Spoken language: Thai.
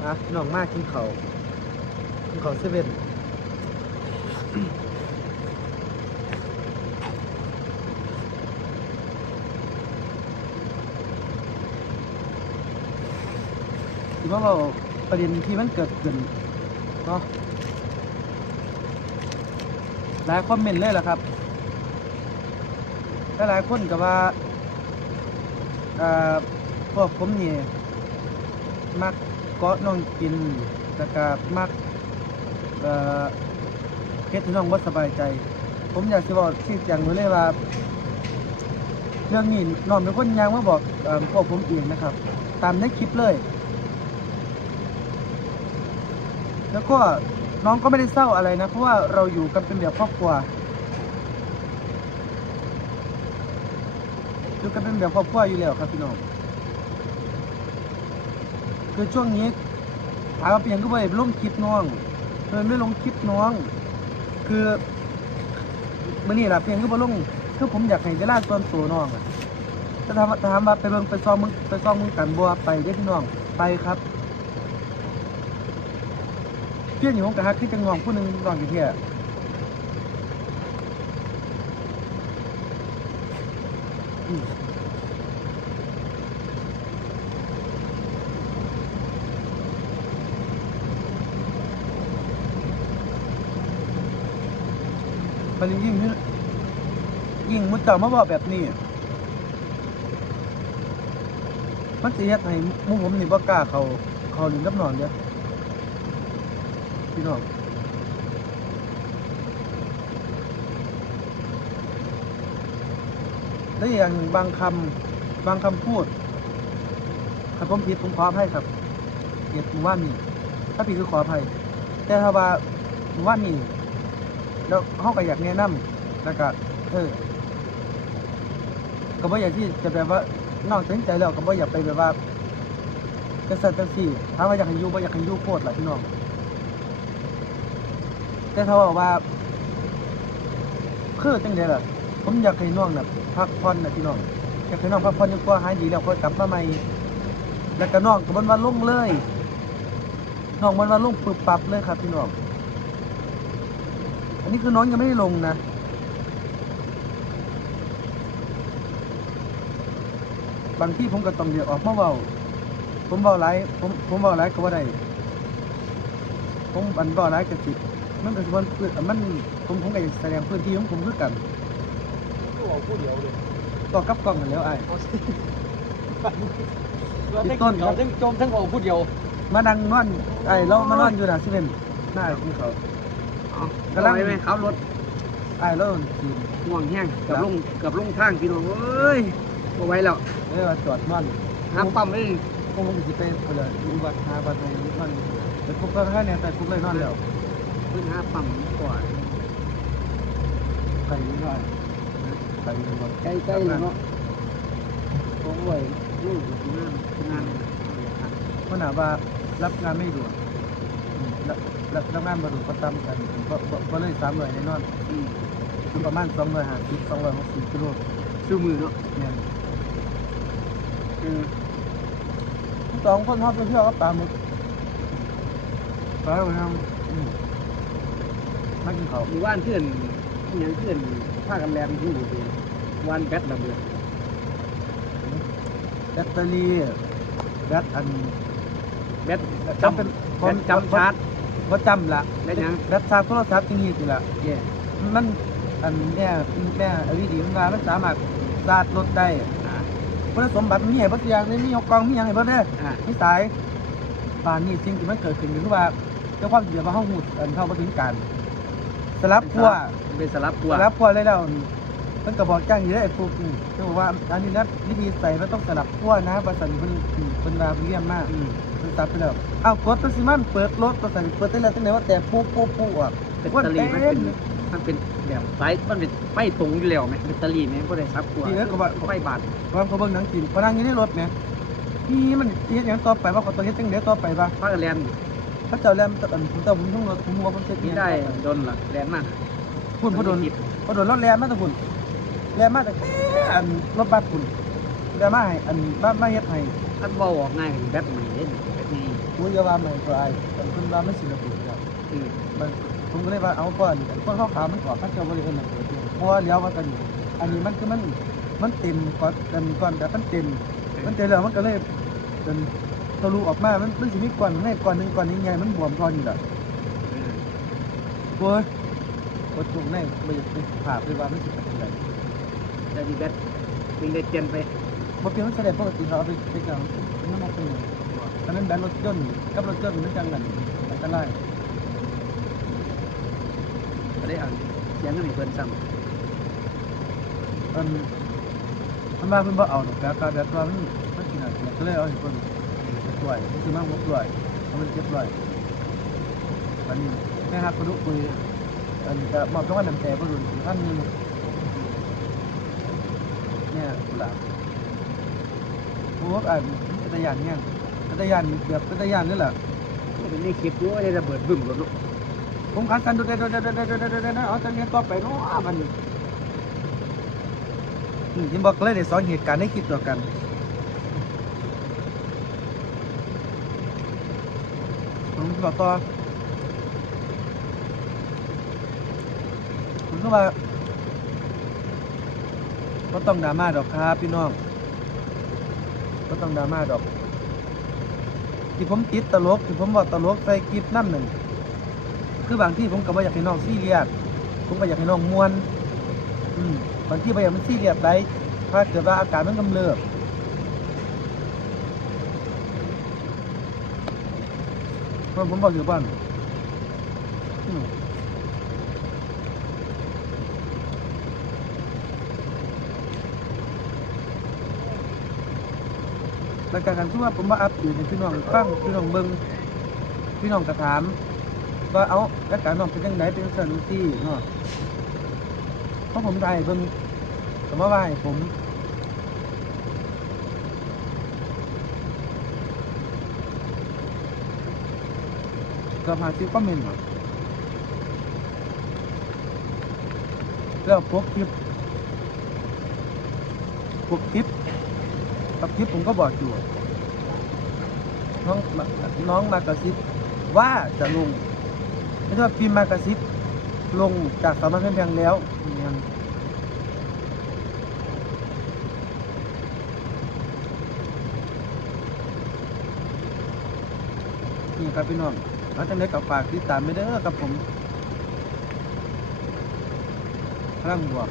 อะพี่น้องมากกินเขาวกินเขาเซเว่นถือว่าเราประเด็นที่มันเกิดขึ้นเนาะหลายคอมเมนต์เลยแหละครับหลายคนก็ว่าอ่อพวกผมนี่ มักเกาะน้องกินแล้วก็มักเอ่อเฮ็ดให้น้องบ่สบายใจ ผมอยากสิบอกชี้แจงไว้เลยว่า เรื่องนี้น้องเป็นคนยางมาบอกเอ่อพวกผมเองนะครับ ตามในคลิปเลย แล้วก็น้องก็ไม่ได้เศร้าอะไรนะ เพราะว่าเราอยู่กันเป็นแบบครอบครัวอยู่กันเป็นแบบครอบครัวอยู่แล้วครับพี่น้อง คือช่วงนี้ถามว่าเปลี่ยนก็ไปลงคลิปน้องเพิ่นไม่ลงคลิปน้อง คือมื่อนี้ล่ะเพียงก็บ่ลงคือผมอยากให้เวลาส่วนตัวน้องอะจะถามว่าถามว่าไปเบิ่งไปซองมึงไปซองมึงกันบัวไปเด้อพี่น้องไปครับเพียงอยู่ผมกับฮักคือจังน้องผู้หนึ่งนองอยู่เที่ยอืม มันยิ่งยิ่งมุดเจ้ามาบอกแบบนี้ มันสิเฮ็ดให้มู่ผมนี่บ่กล้าเขาเขาลินกับนอนเด้อพี่น้องและอย่างบางคำบางคำพูดถ้าผมผิดผมขออภัยครับเหตุหมู่านี่ถ้าผิดคือขออภัยแต่ถ้าว่าหมู่านี่ แล้วเขาก็อยากแนะนำแล้วก็เออก็บ่อยากที่จะแบบว่านอกตัดสินใจแล้วก็บ่อยากไปแบบว่าจะสั่นจังซี่ถาว่าอยากให้อยู่บ่อยากให้อยู่โคตรล่ะพี่น้องแต่ถ้าว่าว่าคือจังได๋ล่ะผมอยากให้น้องน่ะพักผ่อนน่ะพี่น้องอยากให้น้องพักผ่อนจนกว่าหายดีแล้วค่อยกลับมาใหม่แล้วก็น้องก็บ่ว่าลงเลยน้องมันว่าลงปึบปับเลยครับพี่น้อง นนี้คือน้องยังไม่ได้ลงนะ บางที่ผมก็ต้องเดี๋ยวออกมาเบาผมเบาไรผมผมเบาไรก็ว่าได้ผมอันเบาไรก็สิมันก็สิมันพื้นมันผมผมก็อยากแสดงพื้นที่ของผมคือกันก็บอกผู้เดียวเลยต่อกับกล้องกันแล้วไอ้พี่ต้นเขาทั้งจมทั้งบอกผู้เดียว มาดังนอนไอ้เรามานอนอยู่น่ะสิเป็นหน้าของเขา กำลังไปไหมขับรถไอ้ราทีมห่วงแห้งเกือบลงเกือบลงทางพี่น้องเอ้ยบ่ไหวแล้วเรียจอดนอนห้ามปั๊มเลยคงสิไปเปิดอุบัติหาบัตรในนอนแต่คุกก็แค่เนี่ยแต่คุกเลยนอนแล้วเพิ่งห้าปั๊มก่อนไก่ยิ่งได้ไก่ยิ่งหมดใกล้ๆแล้วเนาะผมไหวลูกงานงานเพราะหนาว่ารับงานไม่ด่วน อืมรับรับรับงานมาดูก็ตามกันก็ก็ก็เลยสามร้อยแน่นอนอืมคือประมาณสองร้อยห้าสิบสองร้อยหกสิบกิโลซื้อมือเนาะเนี่ยเออสองคนชอบไปเที่ยวกับปลาหมึกปลาหมึกครับอืมมากินเขาวหมู่บ้านเพื่อนอิหยังเพื่อนพากันแลนอยู่ดีวันแบตระเบิดแบตเตอรี่แบตอันแบตจำเป็นแบตจำชาร์จ ว่าจำละแล้วยังแบตชาร์จโทรศัพท์จริงๆสิละแย่มันอันแม่แม่อวีดีมันมามันสามารถสตาร์ทรถได้อ่าคุณสมบัติมันมีให้เบัตอย่างนี้มีหกกล่องมีอย่างให้เบัตเด้ออ่ามีสายป่านนี้สิ่งที่มันเกิดขึ้นก็คือว่าเจ้าความเสียว่าเฮาหูอันเข้ามาถึงการสลับพัวเป็นสลับกัวสลับพัวเลยแล้ว เพิ่นก็บอกจ้างอยู่ได้อไอ้พวกนี้เขาบอกว่าอันนี้นะวิธีใส่มันต้องสลับพัวนะภาษาเพิ่นเพิ่นว่าเพิ่นเรียนมากอืมเพิ่นตัดไปแล้วอ้าวกดตัวสิมันเปิดรถภาษาเปิดได้แล้วจังได๋ว่าแต่ปุ๊บปุ๊บปุ๊บอะแบตเตอรี่มันเป็นมันเป็นแบบไฟมันเป็นไฟตรงอยู่แล้วไหมแบตเตอรี่ไหมบ่ได้ซับกัวที่เอ้ยก็ว่าไฟบาดเพราะว่าเขาเบิ่งหนังจีนพอนั่งอยู่ในรถเนี่ยพี่มันเฮ็ดหยังต่อไปว่าเขาต้องเฮ็ดจังได๋ต่อไปว่าพากันแลนถ้าเจ้าแลมตะอันผมเจ้าผมทั้งรถผมว่าผมเฮ็ดนี่ได้โดนละแลนมากพุ่นพอโดนพอโดนรถแลมมาแตะพุ่น แลมมาแต่อันรถบัสพุ่นแลมมาให้อันมามาเฮ็ดให้คันเว้าออกง่ายก็แบบใหม่เด้แบบนี้กูอย่าว่ามันก็ไอ้แต่คนว่ามันสิระเบิดครับอืมมันผมก็เลยว่าเอาก่อนคนขาวๆมันออกมันจะบ่ได้เอิ้นระเบิดเนี่ยเพราะว่าเลี้ยวมาตอนนี้อันนี้มันคือมันมันเต็มก่อนกันก่อนแต่มันเต็มมันเต็มแล้วมันก็เลยจนทะลุออกมามันมันสิมีก้อนให้ก้อนหนึงก้อนนี้ใหญ่มันบวมทอนี่แหละเออโว้ยกดจุกในบ่อยากไปผ่าไปว่ามันสิเป็นจังได แต่ที่แบบวิ่งได้เปลี่ยนไปบ่เปลี่ยนมันแสดงปกติเขาเอาไปไปกลางมันมาเป็นหยังอันนั้นแบนรถยนต์กับรถยนต์มันจังกันอันตรายก็ได้เอาเสียงกันให้เพิ่นซ้ำอันมันมาเพิ่นบ่เอาดอกแบบแบบว่ามันมันสิน่าเกลียดก็เลยเอาให้เพิ่นเก็บไว้มันคือมาบ่ด้วยเอามันเก็บไว้อันนี้แม่ฮักกระดุกคุยอันนี้ก็มอบรางวัลน้ำใจบ่รุ่นท่านหนึง เนี่ยกุหลาบโอ้อ่านเป็นตะยานเนี่ยเป็นตะยานแบบเป็นตะยานนี่แหละเป็นในคลิปอยู่ว่าได้ระเบิดบึ้มรถเนาะผมคันกันดูได้ดูได้ดูได้ดูได้ดูได้เอาจังเงี้ยต่อไปเนาะมันอืมยังบอกเลยได้สอนเหตุการณ์ให้คิดต่อกันผมบอกต่อผมก็ว่า ก็ต้องดราม่าดอกครับพี่น้องก็ต้องดราม่าดอก ที่ผมติดตลกที่ผมบอกตลกใส่คลิปน้ำหนึ่งคือบางที่ผมก็บ่อยากให้น้องซีเรียสผมก็อยากให้น้องมวนอืมบางที่บ่อยากมันซีเรียสได้ถ้าเกิดว่าอาการมันกำเริบเพราะผมบอกอยู่บ้านอืม แล้วการกันที่ว่าผมมาอัพอยู่ในพี่น้องฟังพี่น้องเบิ่งพี่น้องกระถามว่าเอาแล้วการน้องเป็นยังไงเป็นสันที่เนาะเพราะผมได้เบิ่งสมมติว่าผมกือบหาซิคอมเมนต์เนาะแล้วพวกคลิปพวกคลิป กับคลิปผมก็บอกอยู่น้องมาน้องมากระซิบว่าจะลงไม่ใช่ว่าพิมพ์มากระซิบลงจากสามารถเพียงแล้วยังนี่ครับพี่น้องเราจะเล็กกับฝากติดตามไปเด้อกับผมพลังบวก